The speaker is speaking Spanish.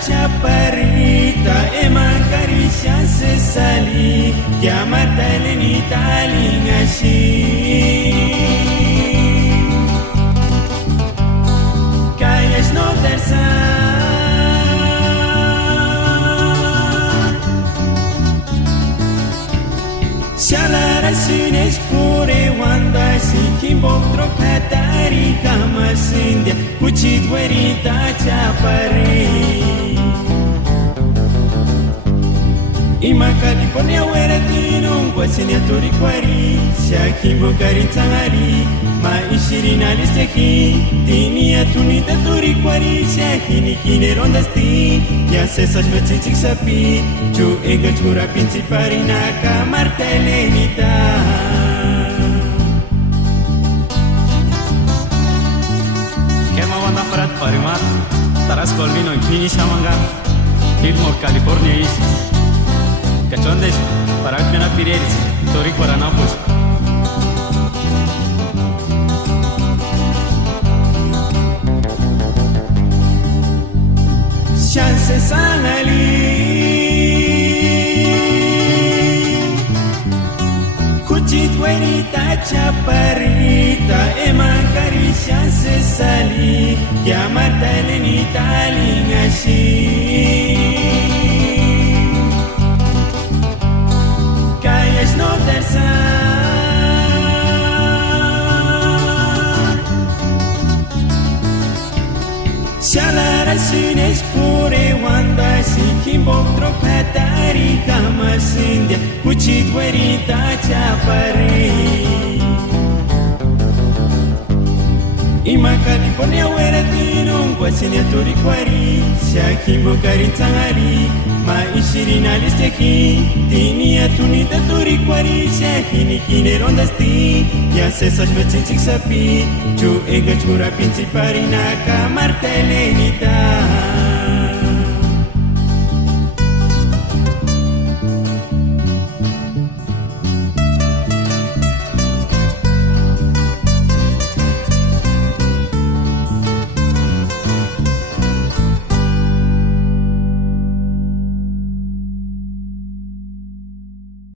chaparrita e m'acaricia se salì, chiamartele in Italia así. Calles no Shalara sines pure wanda si kimbok trokatari kama sindia kuchit werita chapari Ima California wera tinong kwasinia turi kwari Shakimbo karitangari ma ishirina listeki Tinia tunita turi kwari Shakini kine rondasti Ya sesas mechichik sapi Chu ega chura pinci parina kamartelenita Kema wanda parat parimat Taras golvino infini shamanga Ilmor California is Cachondes, para que na pireres, tori Guaranapos. Chance sanali Kuchit werita chaparrita e m'acari chance sali Chiamartele in Italia así Shalara sines pure wanda si kimbok trokatari kama sindia kuchit werita chapari Ima California wera tinong kwasinia turi kwari Shakimbo karitangari ma ishirina listeki Tinia tunita turi kwari Shakini kine rondasti Ya sesas mechichik sapi Chu ega chura pinci parina kamartelenita